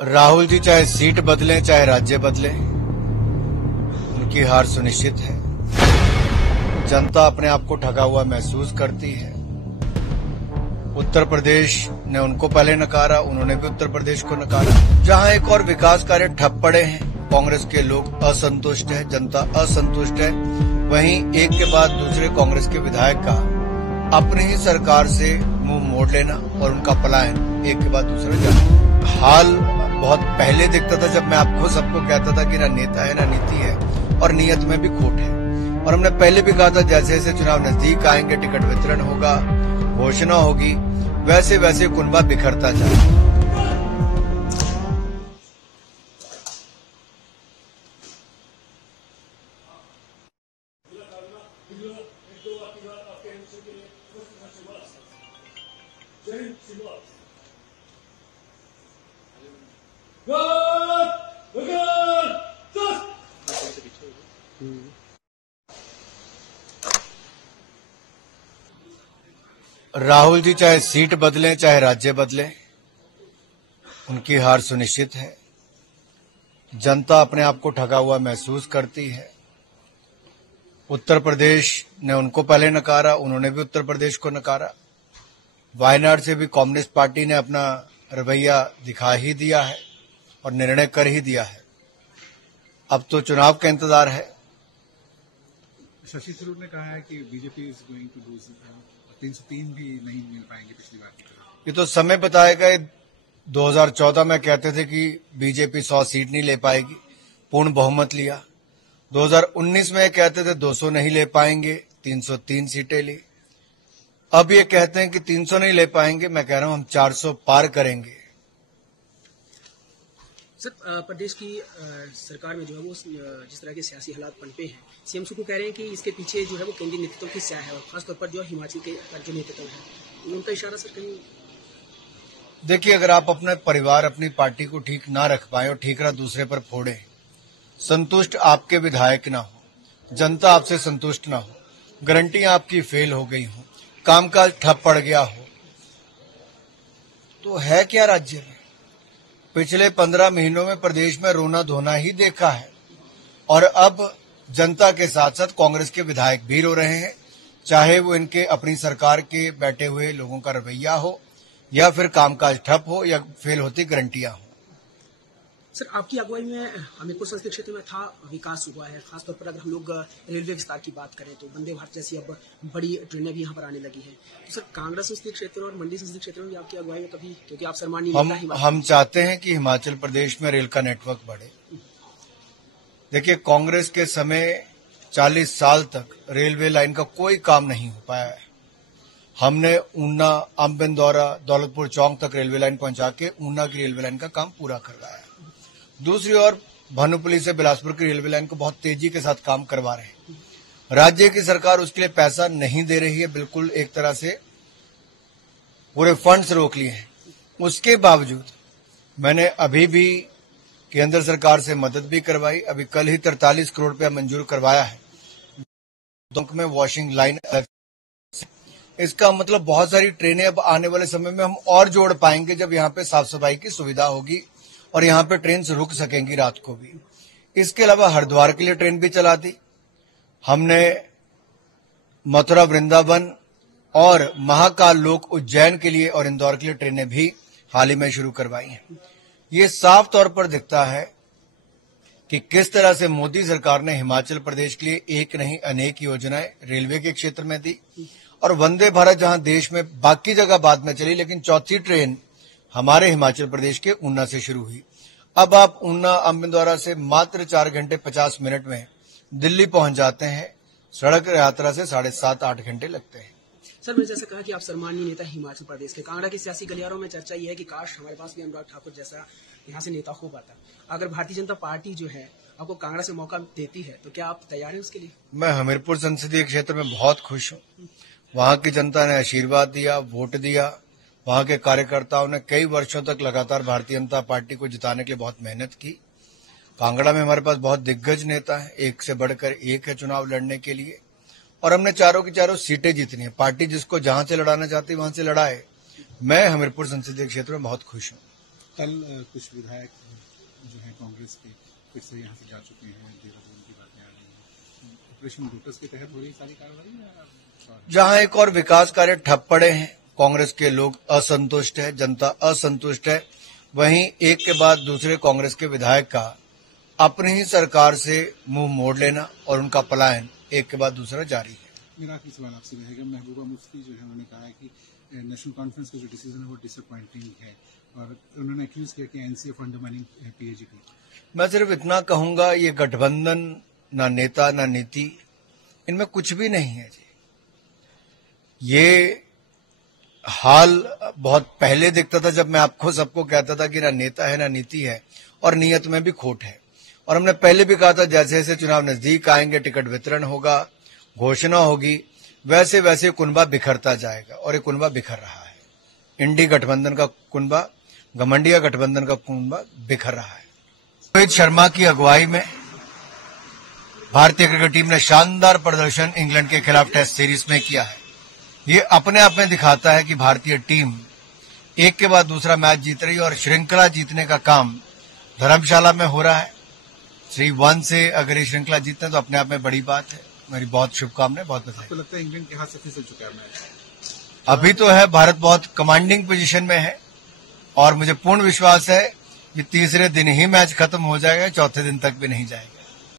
राहुल जी चाहे सीट बदलें चाहे राज्य बदलें, उनकी हार सुनिश्चित है। जनता अपने आप को ठगा हुआ महसूस करती है। उत्तर प्रदेश ने उनको पहले नकारा, उन्होंने भी उत्तर प्रदेश को नकारा। जहां एक और विकास कार्य ठप पड़े हैं, कांग्रेस के लोग असंतुष्ट है, जनता असंतुष्ट है, वहीं एक के बाद दूसरे कांग्रेस के विधायक का अपनी ही सरकार से मुंह मोड़ लेना और उनका पलायन एक के बाद दूसरा जाना। हाल बहुत पहले दिखता था जब मैं आपको सबको कहता था कि ना नेता है ना नीति है और नीयत में भी खोट है। और हमने पहले भी कहा था जैसे जैसे चुनाव नजदीक आएंगे, टिकट वितरण होगा, घोषणा होगी, वैसे वैसे कुनबा बिखरता जाएगा। राहुल जी चाहे सीट बदलें चाहे राज्य बदलें, उनकी हार सुनिश्चित है। जनता अपने आप को ठगा हुआ महसूस करती है। उत्तर प्रदेश ने उनको पहले नकारा, उन्होंने भी उत्तर प्रदेश को नकारा। वायनाड से भी कम्युनिस्ट पार्टी ने अपना रवैया दिखा ही दिया है और निर्णय कर ही दिया है। अब तो चुनाव का इंतजार है। शशि थरूर ने कहा है कि BJP is going to lose, 303 भी नहीं मिल पाएंगे पिछली बार की तरह। ये तो समय बताएगा। 2014 में कहते थे कि बीजेपी 100 सीट नहीं ले पाएगी, पूर्ण बहुमत लिया। 2019 में कहते थे 200 नहीं ले पाएंगे, 303 सीटें ली। अब ये कहते हैं कि 300 नहीं ले पाएंगे, मैं कह रहा हूं हम 400 पार करेंगे। सर, प्रदेश की सरकार में जो है वो जिस तरह के सियासी हालात पनपे हैं, सीएम सुकू कह रहे हैं कि इसके पीछे जो है वो केंद्रीय नेतृत्व की स्याह है और खासतौर पर जो हिमाचल के जो नेतृत्व है उनका इशारा सर कहीं। देखिए, अगर आप अपने परिवार अपनी पार्टी को ठीक ना रख पाए और ठीकरा दूसरे पर फोड़े, संतुष्ट आपके विधायक ना हो, जनता आपसे संतुष्ट ना हो, गारंटियां आपकी फेल हो गई हो, कामकाज ठप पड़ गया हो, तो है क्या राज्य में? पिछले 15 महीनों में प्रदेश में रोना धोना ही देखा है और अब जनता के साथ साथ कांग्रेस के विधायक भी रो रहे हैं, चाहे वो इनके अपनी सरकार के बैठे हुए लोगों का रवैया हो या फिर कामकाज ठप हो या फेल होती गारंटियां हो। सर, आपकी अगुवाई में हमीरपुर संसदीय क्षेत्र में था विकास हुआ है। खासतौर पर अगर हम लोग रेलवे विस्तार की बात करें तो वंदे भारत जैसी अब बड़ी ट्रेनें भी यहाँ पर आने लगी हैं। तो सर, कांग्रेस संसदीय क्षेत्र और मंडी संसदीय क्षेत्र में भी आपकी अगुवाई में कभी, क्योंकि आप सम्मानीय हम चाहते हैं कि हिमाचल प्रदेश में रेल का नेटवर्क बढ़े। देखिए, कांग्रेस के समय 40 साल तक रेलवे लाइन का कोई काम नहीं हो पाया है। हमने ऊना, अम्बिंदौरा, दौलतपुर चौक तक रेलवे लाइन पहुंचा के ऊना की रेलवे लाइन का काम पूरा करवाया। दूसरी ओर भानुपल्ली से बिलासपुर की रेलवे लाइन को बहुत तेजी के साथ काम करवा रहे हैं। राज्य की सरकार उसके लिए पैसा नहीं दे रही है, बिल्कुल एक तरह से पूरे फंड्स रोक लिए हैं। उसके बावजूद मैंने अभी भी केंद्र सरकार से मदद भी करवाई। अभी कल ही 43 करोड़ रुपया मंजूर करवाया है में वॉशिंग लाइन। इसका मतलब बहुत सारी ट्रेनें अब आने वाले समय में हम और जोड़ पाएंगे जब यहाँ पे साफ सफाई की सुविधा होगी और यहाँ पे ट्रेन रुक सकेंगी रात को भी। इसके अलावा हरिद्वार के लिए ट्रेन भी चला दी हमने। मथुरा, वृंदावन और महाकाल लोक उज्जैन के लिए और इंदौर के लिए ट्रेनें भी हाल ही में शुरू करवाई हैं। ये साफ तौर पर दिखता है कि किस तरह से मोदी सरकार ने हिमाचल प्रदेश के लिए एक नहीं अनेक योजनाएं रेलवे के क्षेत्र में दी। और वंदे भारत जहां देश में बाकी जगह बाद में चली, लेकिन चौथी ट्रेन हमारे हिमाचल प्रदेश के ऊना से शुरू हुई। अब आप ऊना अम्बिंदौरा से मात्र 4 घंटे 50 मिनट में दिल्ली पहुंच जाते हैं। सड़क यात्रा से 7.5-8 घंटे लगते हैं। सर, मैंने जैसे कहा कि आप सम्मानीय नेता हिमाचल प्रदेश के, कांगड़ा के सियासी गलियारों में चर्चा यह है कि काश हमारे पास भी अनुराग ठाकुर जैसा यहाँ से नेता हो पाता। अगर भारतीय जनता पार्टी जो है आपको कांगड़ा से मौका देती है तो क्या आप तैयार हैं उसके लिए? मैं हमीरपुर संसदीय क्षेत्र में बहुत खुश हूँ। वहां की जनता ने आशीर्वाद दिया, वोट दिया। वहां के कार्यकर्ताओं ने कई वर्षों तक लगातार भारतीय जनता पार्टी को जिताने के लिए बहुत मेहनत की। कांगड़ा में हमारे पास बहुत दिग्गज नेता है, एक से बढ़कर एक है चुनाव लड़ने के लिए, और हमने चारों की चारों सीटें जीतनी है। पार्टी जिसको जहां से लड़ाना चाहती है वहां से लड़ाए। मैं हमीरपुर संसदीय क्षेत्र में बहुत खुश हूं। कल कुछ विधायक जो है कांग्रेस के फिर से यहाँ से जा चुके हैं, देहरादून की बातें आ रही हैं। ऑपरेशन लोटस के तहत हो रही सारी कार्रवाई या जहां एक और विकास कार्य ठप पड़े हैं, कांग्रेस के लोग असंतुष्ट है, जनता असंतुष्ट है, वहीं एक के बाद दूसरे कांग्रेस के विधायक का अपनी ही सरकार से मुंह मोड़ लेना और उनका पलायन एक के बाद दूसरा जारी है। मेरा आखिरी सवाल आपसे रहेगा, महबूबा मुफ्ती जो है उन्होंने कहा है कि नेशनल कॉन्फ्रेंस का जो डिसीजन है वो डिसअपॉइंटिंग है और उन्होंने एक्यूज किया कि एनसीएफ अंडरमाइनिंग पीएजीपी। मैं सिर्फ इतना कहूंगा, ये गठबंधन ना नेता ना नीति, इनमें कुछ भी नहीं है जी। ये हाल बहुत पहले दिखता था जब मैं आपको सबको कहता था कि ना नेता है ना नीति है और नीयत में भी खोट है। और हमने पहले भी कहा था जैसे जैसे चुनाव नजदीक आएंगे, टिकट वितरण होगा, घोषणा होगी, वैसे वैसे कुनबा बिखरता जाएगा और ये कुनबा बिखर रहा है। इंडी गठबंधन का कुनबा, घमंडिया गठबंधन का कुनबा बिखर रहा है। रोहित शर्मा की अगुवाई में भारतीय क्रिकेट टीम ने शानदार प्रदर्शन इंग्लैंड के खिलाफ टेस्ट सीरीज में किया है। ये अपने आप में दिखाता है कि भारतीय टीम एक के बाद दूसरा मैच जीत रही है और श्रृंखला जीतने का काम धर्मशाला में हो रहा है। 3-1 से अगर ये श्रृंखला जीतते हैं तो अपने आप में बड़ी बात है। मेरी बहुत शुभकामनाएं, बहुत बधाई। तो लगता है इंग्लैंड के हाथ से फिसल चुका है मैच? अभी तो है, भारत बहुत कमांडिंग पोजीशन में है और मुझे पूर्ण विश्वास है कि तीसरे दिन ही मैच खत्म हो जाएगा, चौथे दिन तक भी नहीं जाएगा।